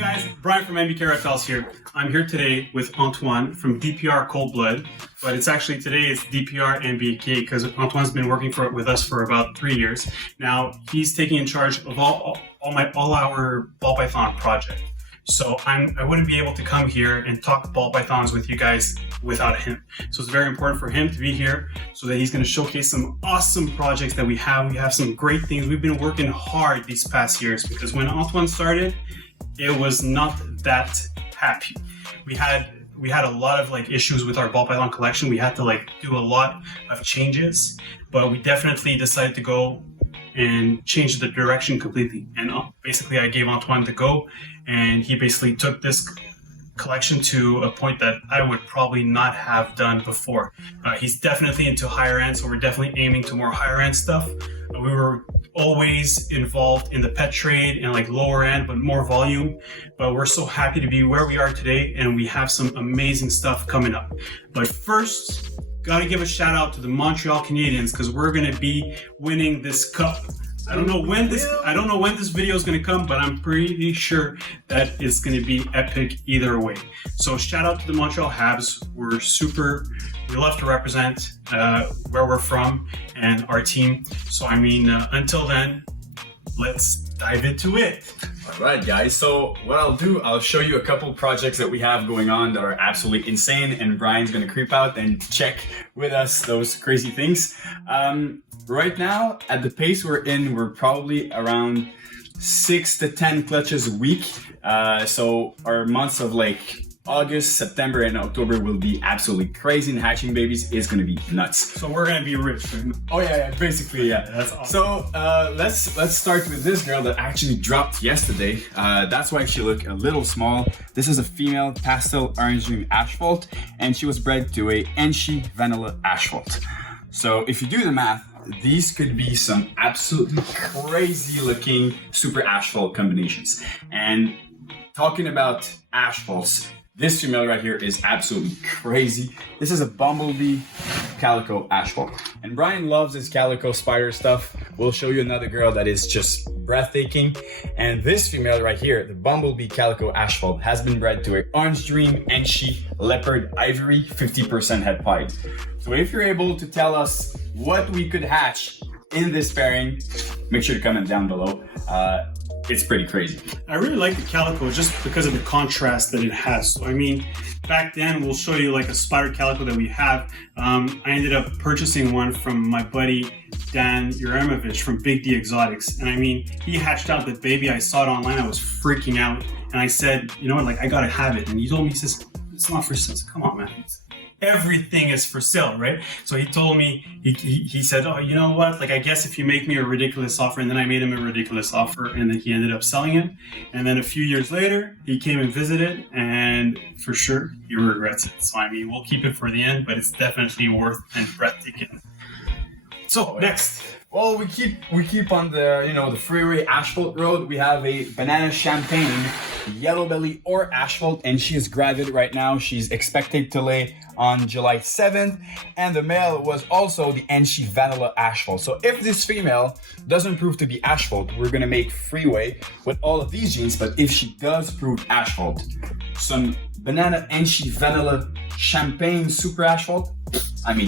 guys, Brian from MBK Reptiles here. I'm here today with Antoine from DPR Coldblood, but it's actually today it's DPR MBK because Antoine's been working with us for about 3 years. Now he's taking in charge of all our ball python project. So I wouldn't be able to come here and talk ball pythons with you guys without him. So it's very important for him to be here so that he's going to showcase some awesome projects that we have. We have some great things. We've been working hard these past years because when Antoine started, it was not that happy. We had a lot of issues with our ball python collection. We had to do a lot of changes, but we definitely decided to go and change the direction completely. And basically I gave Antoine the go, and he basically took this collection to a point that I would probably not have done before. He's definitely into higher end, so we're definitely aiming to more higher end stuff. We were always involved in the pet trade and lower end, but more volume. But we're so happy to be where we are today, and we have some amazing stuff coming up. But first, gotta give a shout out to the Montreal Canadiens because we're gonna be winning this cup. I don't know when this video is gonna come, but I'm pretty sure that it's gonna be epic either way. So shout out to the Montreal Habs. We love to represent where we're from and our team. So until then, let's dive into it. All right, guys. So what I'll do, I'll show you a couple projects that we have going on that are absolutely insane, and Brian's gonna creep out and check with us those crazy things. Right now, at the pace we're in, we're probably around 6 to 10 clutches a week. So our months of August, September, and October will be absolutely crazy, and hatching babies is gonna be nuts. So we're gonna be rich. Oh yeah, basically, yeah. That's awesome. So let's start with this girl that actually dropped yesterday. That's why she looked a little small. This is a female pastel orange dream asphalt, and she was bred to a Enchi vanilla asphalt. So if you do the math, these could be some absolutely crazy looking super asphalt combinations. And talking about asphalts, this female right here is absolutely crazy. This is a Bumblebee Calico asphalt. And Brian loves his Calico spider stuff. We'll show you another girl that is just breathtaking. And this female right here, the Bumblebee Calico asphalt, has been bred to a Orange Dream Enchi Leopard Ivory 50% head pied. So if you're able to tell us what we could hatch in this pairing, make sure to comment down below. It's pretty crazy. I really like the Calico just because of the contrast that it has. So back then, we'll show you a spider Calico that we have. I ended up purchasing one from my buddy Dan Uremovich from Big D Exotics. And he hatched out the baby. I saw it online. I was freaking out. And I said, you know what, I gotta have it. And he told me, he says, it's not for sale. I said, come on, man. Everything is for sale, right? So he told me, he said, oh, you know what? I guess if you make me a ridiculous offer, and then I made him a ridiculous offer, and then he ended up selling it. And then a few years later, he came and visited, and for sure, he regrets it. So we'll keep it for the end, but it's definitely worth and breathtaking. So next. Well, we keep on the freeway asphalt road. We have a banana champagne yellow belly or asphalt, and she is gravid right now. She's expected to lay on July 7th, and the male was also the Enchi vanilla asphalt. So if this female doesn't prove to be asphalt, we're gonna make freeway with all of these genes. But if she does prove asphalt, some banana Enchi vanilla champagne super asphalt,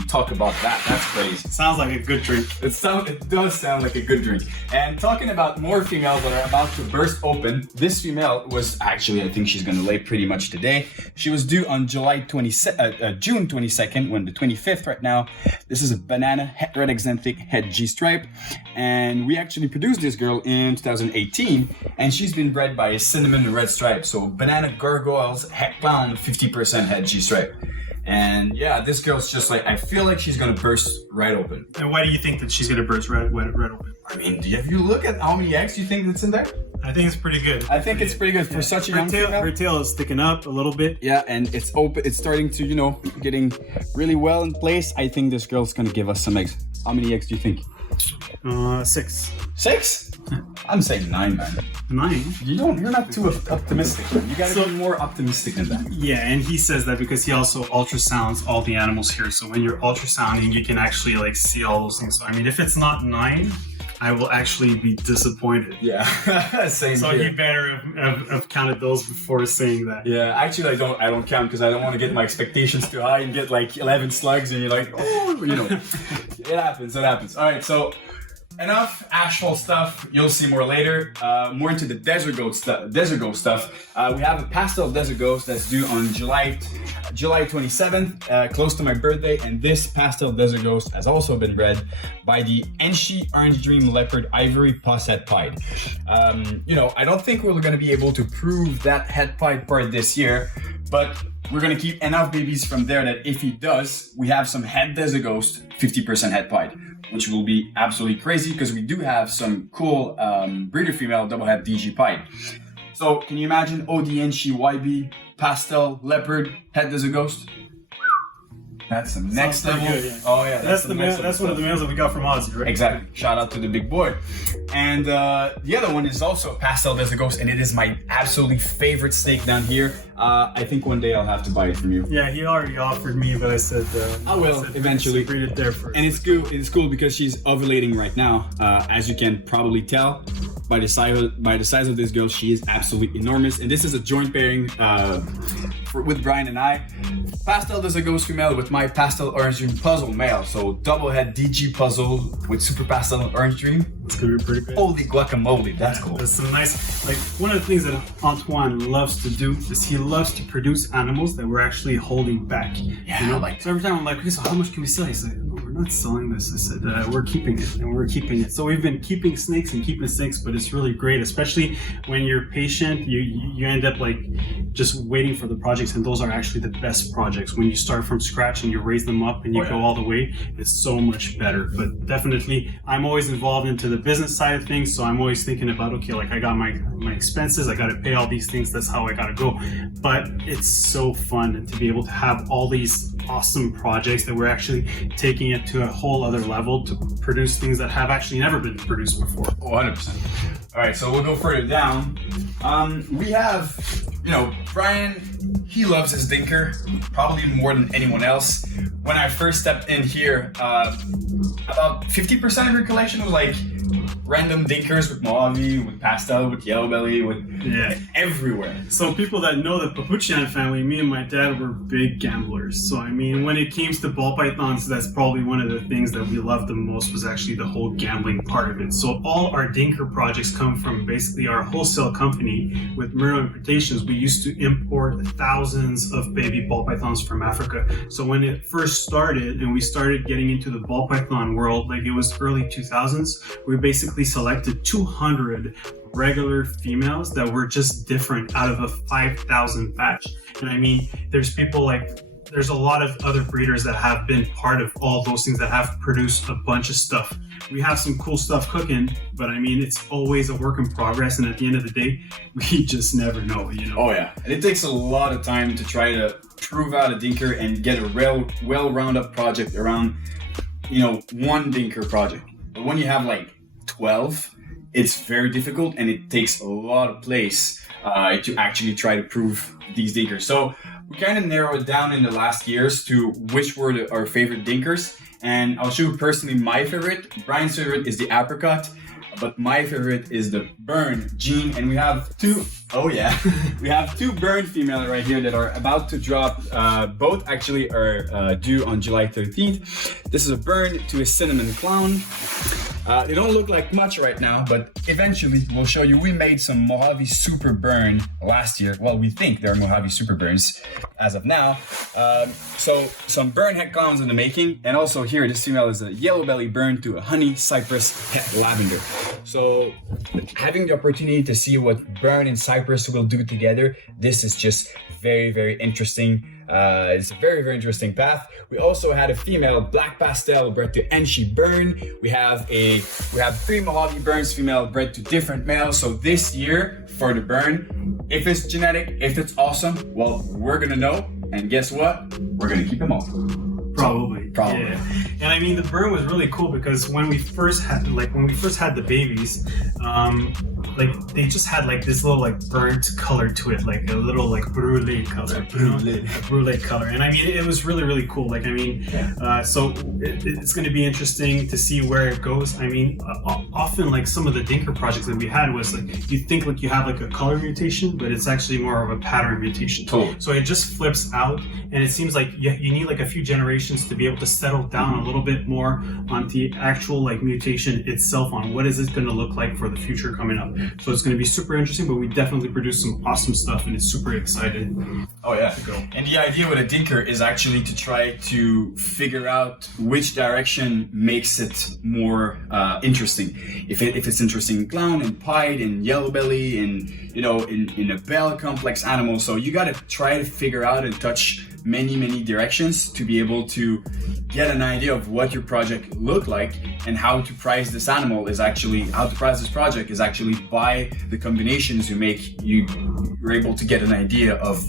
talk about that. That's crazy. Sounds like a good drink. It does sound like a good drink. And talking about more females that are about to burst open, this female was actually, I think she's gonna lay pretty much today. She was due on June 22nd, when the 25th right now. This is a banana red exanthic head G-stripe. And we actually produced this girl in 2018, and she's been bred by a cinnamon red stripe. So banana gargoyles heck pound 50% head G-stripe. And yeah, this girl's just I feel like she's gonna burst right open. And why do you think that she's gonna burst right open? Have you look at how many eggs you think that's in there? I think it's pretty good. I think it's pretty good for such a young female. Her tail is sticking up a little bit. Yeah, and it's open. It's starting to, getting really well in place. I think this girl's gonna give us some eggs. How many eggs do you think? 6. 6? I'm saying 9, man. 9? You're not too optimistic, man. You gotta be more optimistic than that. Yeah, and he says that because he also ultrasounds all the animals here. So when you're ultrasounding, you can actually see all those things. So if it's not 9, I will actually be disappointed. Yeah, same So here. he better have counted those before saying that. Yeah, actually I don't count because I don't want to get my expectations too high and get like 11 slugs and you're like, oh, you know, it happens. All right, so enough asphalt stuff. You'll see more later. More into the desert ghost stuff. We have a pastel desert ghost that's due on July 27th, close to my birthday, and this pastel desert ghost has also been bred by the Enchi Orange Dream Leopard Ivory plus head pied. I don't think we're going to be able to prove that head pied part this year, but we're going to keep enough babies from there that if he does, we have some head desert ghost 50% head pied, which will be absolutely crazy because we do have some cool breeder female double head DG pied. So can you imagine ODNC YB pastel leopard head desert ghost? That's the next level. Good, yeah. Oh yeah, That's one of the males that we got from Ozzy, right? Exactly. Shout out to the big boy. And the other one is also a pastel desert ghost, and it is my absolutely favorite snake down here. I think one day I'll have to buy it from you. Yeah, he already offered me, but I said I will eventually. Breed it there first. And it's cool. It's cool because she's ovulating right now, as you can probably tell by the size of this girl. She is absolutely enormous, and this is a joint pairing with Brian and I. Pastel desert ghost female with my pastel orange dream puzzle male. So double head DG puzzle with super pastel orange dream. It's gonna be pretty good. Holy guacamole, that's cool. There's some nice, like one of the things that Antoine loves to do is he loves to produce animals that we're actually holding back. Yeah, So every time I'm like, okay, so how much can we sell? He's like, no, we're not selling this. I said, we're keeping it, and we're keeping it. So we've been keeping snakes, but it's really great, especially when you're patient. You end up like just waiting for the projects, and those are actually the best projects. When you start from scratch and you raise them up and you go all the way, it's so much better. But definitely, I'm always involved into the business side of things, so I'm always thinking about, okay, like I got my expenses, I got to pay all these things, that's how I got to go. But it's so fun to be able to have all these awesome projects that we're actually taking it to a whole other level to produce things that have actually never been produced before. 100%. All right, so we'll go further down. We have, Brian, he loves his dinker probably more than anyone else. When I first stepped in here, about 50% of your collection was like random dinkers with Mojave, with pastel, with yellow belly, with everywhere. So people that know the Papuchian family, me and my dad were big gamblers. So I mean, when it came to ball pythons, that's probably one of the things that we loved the most, was actually the whole gambling part of it. So all our dinker projects come from basically our wholesale company with Miro Importations. We used to import thousands of baby ball pythons from Africa. So when it first started and we started getting into the ball python world, like it was early 2000s, we basically selected 200 regular females that were just different out of a 5,000 batch. And I mean, there's a lot of other breeders that have been part of all those things that have produced a bunch of stuff. We have some cool stuff cooking, but I mean, it's always a work in progress. And at the end of the day, we just never know, Oh yeah, and it takes a lot of time to try to prove out a dinker and get a well round up project around, one dinker project. But when you have like 12, it's very difficult, and it takes a lot of place to actually try to prove these dinkers. So we kind of narrowed it down in the last years to which were our favorite dinkers. And I'll show you personally my favorite. Brian's favorite is the apricot, but my favorite is the burn gene. And we have two. Oh yeah, we have two burn female right here that are about to drop. Both actually are due on July 13th. This is a burn to a cinnamon clown. They don't look like much right now, but eventually we'll show you. We made some Mojave Super Burn last year. Well, we think they're Mojave Super Burns as of now. So some burn head clowns in the making. And also here, this female is a yellow belly burn to a honey cypress het lavender. So having the opportunity to see what burn and cypress will do together, this is just very, very interesting. It's a very, very interesting path. We also had a female black pastel bred to Enchi burn. We have 3 Mojave burns female bred to different males. So this year for the burn, if it's genetic, if it's awesome, well, we're gonna know. And guess what? We're gonna keep them all. Probably. Probably. Yeah. And I mean, the burn was really cool because when we first had the babies, like they just had like this little like burnt color to it, like a little like brulee color, brulee color. And I mean, it was really, really cool. Like, I mean, so it's going to be interesting to see where it goes. I mean, often like some of the Dinker projects that we had was like, you think like you have like a color mutation, but it's actually more of a pattern mutation. Totally. So it just flips out, and it seems like you need like a few generations to be able to settle down a little bit more on the actual like mutation itself, on what is it going to look like for the future coming up. So it's going to be super interesting, but we definitely produced some awesome stuff, and it's super excited. Oh yeah. To go. And the idea with a Dinker is actually to try to figure out which direction makes it more interesting. If it's interesting in clown and pied and yellow belly and in a bell complex animal, so you got to try to figure out and touch many directions to be able to get an idea of what your project look like, and how to price this project is actually by the combinations you make. You're able to get an idea of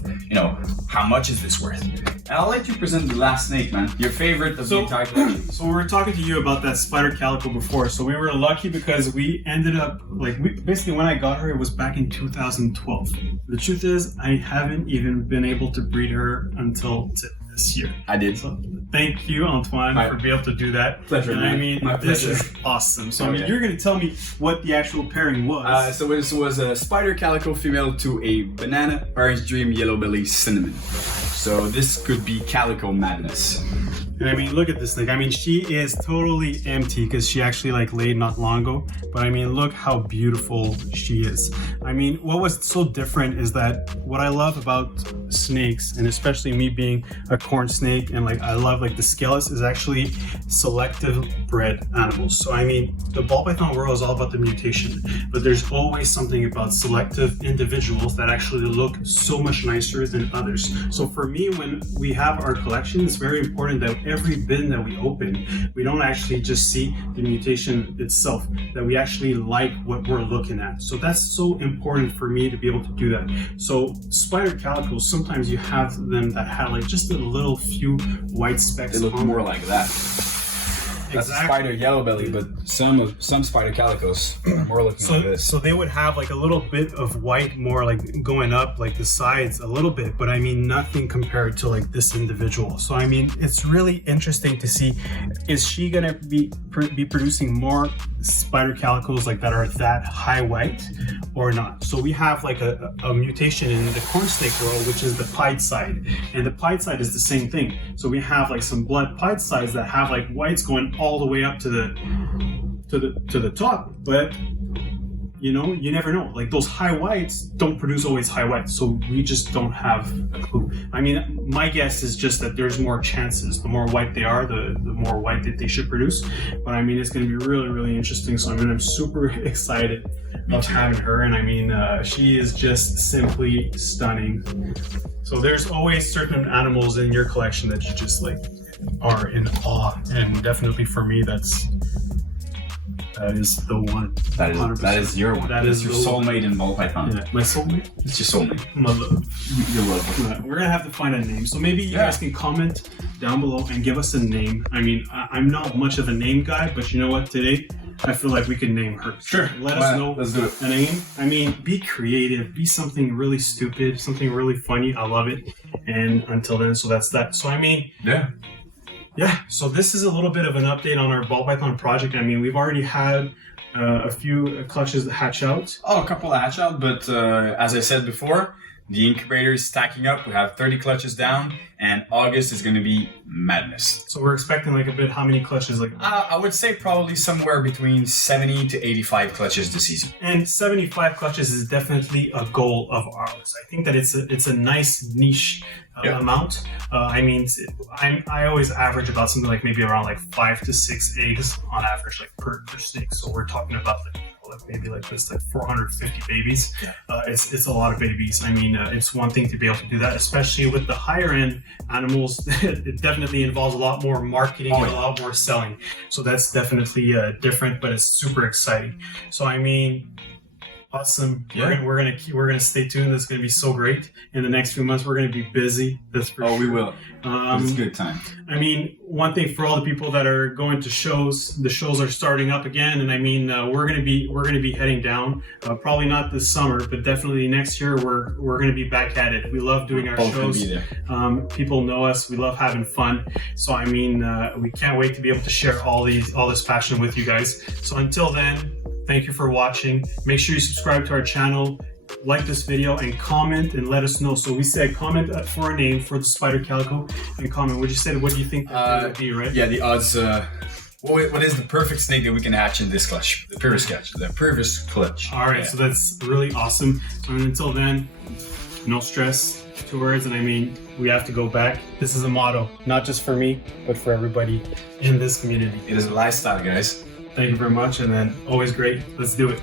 how much is this worth. And I'll let you present the last snake, man, your favorite of the entire collection. So we were talking to you about that spider calico before, so we were lucky because we ended up basically when I got her, it was back in 2012. The truth is, I haven't even been able to breed her until this year. I did. So thank you, Antoine, for being able to do that. Pleasure, and man. I mean, this is awesome. So I mean, you're going to tell me what the actual pairing was. So this was a spider calico female to a banana, orange dream, yellow belly, cinnamon. So this could be Calico madness. And I mean, look at this thing. I mean, she is totally empty because she actually laid not long ago. But I mean, look how beautiful she is. I mean, what was so different is that what I love about snakes, and especially me being a corn snake, and I love the Scalus, is actually selective bred animals. So I mean, the ball python world is all about the mutation, but there's always something about selective individuals that actually look so much nicer than others. So for me, when we have our collection, it's very important that every bin that we open, we don't actually just see the mutation itself, that we actually like what we're looking at. So that's so important for me to be able to do that. So spider calicos, sometimes you have them that have just a little few white specks. They look more like that. That's a spider yellow belly, but some spider calicos are more looking like this. So they would have a little bit of white, more going up the sides a little bit, but I mean nothing compared to this individual. So I mean, it's really interesting to see, is she gonna be producing more spider calicos that are that high white or not? So we have a mutation in the corn snake world, which is the pied side, and the pied side is the same thing. So we have some blood pied sides that have whites going all the way up to the top, but you never know. Those high whites don't produce always high whites, so we just don't have a clue. I mean, my guess is just that there's more chances. The more white they are, the more white that they should produce. But I mean, it's going to be really, really interesting. So I mean, I'm super excited of having her, and I mean, she is just simply stunning. So there's always certain animals in your collection that you just are in awe, and definitely for me, that is the one. That is your one. That is your soulmate in ball python. Yeah, my soulmate. It's your soulmate. My love. Your love. We're gonna have to find a name. So maybe you guys can comment down below and give us a name. I mean, I'm not much of a name guy, but you know what? Today, I feel like we can name her. Sure. Let us know. Let's do it. A name. I mean, be creative. Be something really stupid. Something really funny. I love it. And until then, so that's that. So I mean. Yeah, so this is a little bit of an update on our ball python project. I mean, we've already had a few clutches that hatch out. Oh, a couple that hatch out, but as I said before, the incubator is stacking up. We have 30 clutches down, and August is going to be madness. So we're expecting a bit, how many clutches? I would say probably somewhere between 70 to 85 clutches this season. And 75 clutches is definitely a goal of ours. I think that it's a nice niche amount. I mean, I always average about something maybe around 5 to 6 eggs on average per snake. So we're talking about maybe this 450 babies. It's a lot of babies. I mean, it's one thing to be able to do that, especially with the higher end animals. It definitely involves a lot more marketing and a lot more selling. So that's definitely different, but it's super exciting. So I mean, Awesome. Yeah. We're gonna stay tuned. This is gonna be so great. In the next few months, we're gonna be busy. That's for sure. We will. It's a good time. I mean, one thing for all the people that are going to shows, the shows are starting up again, and I mean, we're gonna be heading down. Probably not this summer, but definitely next year. We're gonna be back at it. We love doing our Both gonna shows. be there. People know us. We love having fun. So I mean, we can't wait to be able to share all this passion with you guys. So until then. Thank you for watching. Make sure you subscribe to our channel, like this video, and comment and let us know. So we said comment for a name for the Spider Calico and comment. What you said? What do you think that would be, right? Yeah, the odds. What is the perfect snake that we can hatch in this clutch? The Purvis catch. The Purvis clutch. All right, Yeah. so that's really awesome. So until then, no stress. 2 words, and I mean, we have to go back. This is a motto, not just for me, but for everybody in this community. It is a lifestyle, guys. Thank you very much, and then always great. Let's do it.